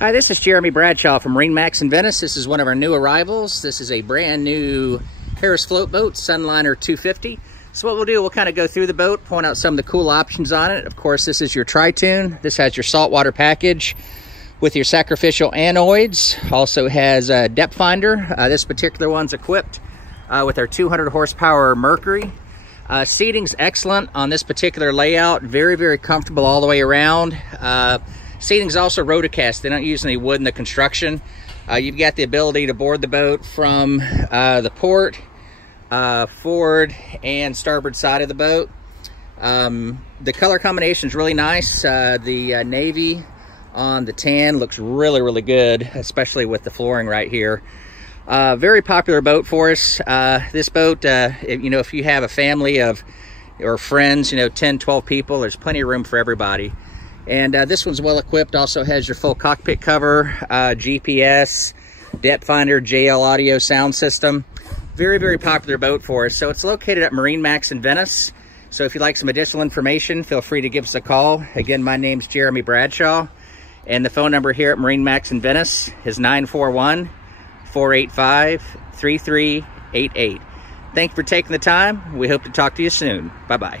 Hi, this is Jeremy Bradshaw from MarineMax in Venice. This is one of our new arrivals. This is a brand new Harris float boat, Sunliner 250. So what we'll do, we'll kind of go through the boat, point out some of the cool options on it. Of course, this is your tri-tune. This has your saltwater package with your sacrificial anoids. Also has a depth finder. This particular one's equipped with our 200 horsepower Mercury. Seating's excellent on this particular layout. Very, very comfortable all the way around. Seating's also rotocast. They don't use any wood in the construction. You've got the ability to board the boat from the port, forward, and starboard side of the boat. The color combination is really nice. The navy on the tan looks really, really good, especially with the flooring right here. Very popular boat for us. This boat, if you have a family of or friends, 10, 12 people, there's plenty of room for everybody. And this one's well equipped. Also has your full cockpit cover, GPS, depth finder, JL audio sound system. Very, very popular boat for us. So it's located at MarineMax in Venice. So if you'd like some additional information, feel free to give us a call. Again, my name's Jeremy Bradshaw, and the phone number here at MarineMax in Venice is 941-485-3388. Thank you for taking the time. We hope to talk to you soon. Bye-bye.